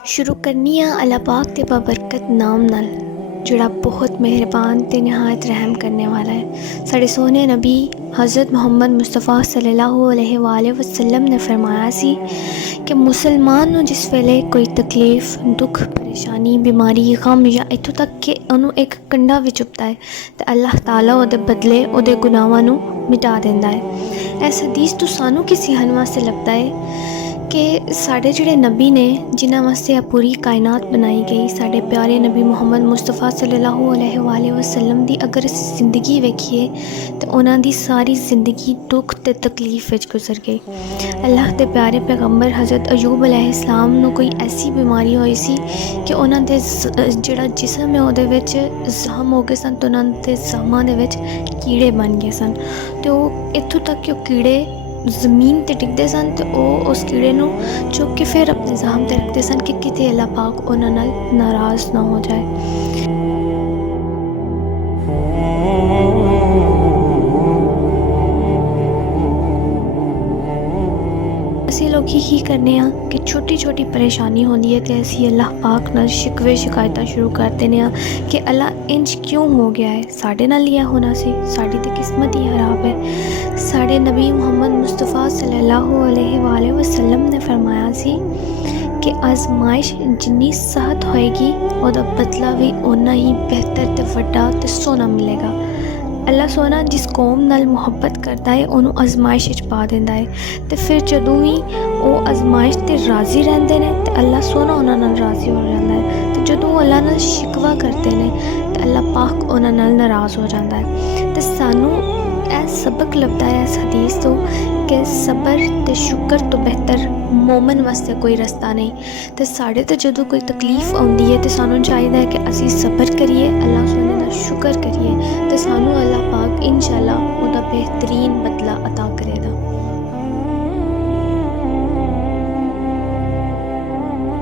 शुरू करनी आ अल्लाह पाक ते बाबरकत नाम नाल जोड़ा बहुत मेहरबान ते नहायत रहम करने वाला है। साढ़े सोने नबी हज़रत मोहम्मद मुस्तफ़ा सल्लल्लाहु अलैहि वसल्लम ने फरमाया सी कि मुसलमान नूं जिस वेले कोई तकलीफ़ दुख परेशानी बीमारी गम या इत्थों तक कि उन्होंने एक कंडा भी चुभता है तो अल्लाह ताला उहदे बदले उहदे गुनाहां नूं मिटा देंदा है। इस हदीस तो सानू की सिखण वास्ते लगता है कि साढ़े जिहड़े नबी ने जिन्हां वास्ते आ पूरी कायनात बनाई गई, साढ़े प्यारे नबी मुहम्मद मुस्तफ़ा सल्लल्लाहु अलैहि वसल्लम दी अगर ज़िंदगी वेखिए तो उन्हां दी सारी ज़िंदगी दुख ते तकलीफ़ विच गुजर गई। अल्लाह दे प्यारे पैगंबर हज़रत अयूब अलैहिस्सलाम नूं कोई ऐसी बीमारी होई सी कि उन्हां दे जिहड़ा जिस्म है उहदे विच ज़ख्म हो गए सन ते उन्हां दे ज़ख्मां दे विच कीड़े बन गए सन ते ओह इत्थों तक कि कीड़े ज़मीन ते टिकदे सन ते ओह उस कीड़े नूं चुक के फिर अपने ज़ख्म ते रखदे सन कि किते अल्लाह पाक उन्हां नाल नाराज़ ना हो जाए। ਅਸੀਂ ਲੋਕੀ ਕੀ ਕਰਨੇ ਆ कि छोटी छोटी परेशानी होती है तो असी अल्लाह पाक नाल शिकवे शिकायतां शुरू कर देने कि अल्लाह इंज क्यों हो गया है, साढ़े नाल ही होना सी, साड़ी तो किस्मत ही खराब है। साढ़े नबी मुहम्मद मुस्तफ़ा सल्लल्लाहु अलैहि वसल्लम ने फरमाया सी कि आजमाइश जिन्नी सहत होएगी उहदा बदला भी उन्ना ही बेहतर ते वड्डा ते सोहना मिलेगा। अल्लाह सोना जिस कौम नाल मुहब्बत करता है उन्होंने आजमाइश विच पा देंदा है ते फिर जदों ही वो आजमाइश ते राज़ी रहंदे ने ते अल्लाह सोना उन्हां नाल राज़ी हो जाता है ते जदों अल्लाह नाल शिकवा करते हैं तो अल्लाह पाक उन्हां नाल नाराज़ हो जाता है। तो सानू यह सबक लगता है इस हदीस तो कि सबर ते शुक्र तो बेहतर मोमन वास्ते कोई रास्ता नहीं। तो साढ़े तो जदों कोई तकलीफ़ आउंदी है तो सानू चाहिए कि असी सबर करिए, अल्लाह सोने दा शुक्र करिए तो सानू अल्लाह पाक इंशाअल्लाह उहदा बेहतरीन बदला अता करेगा।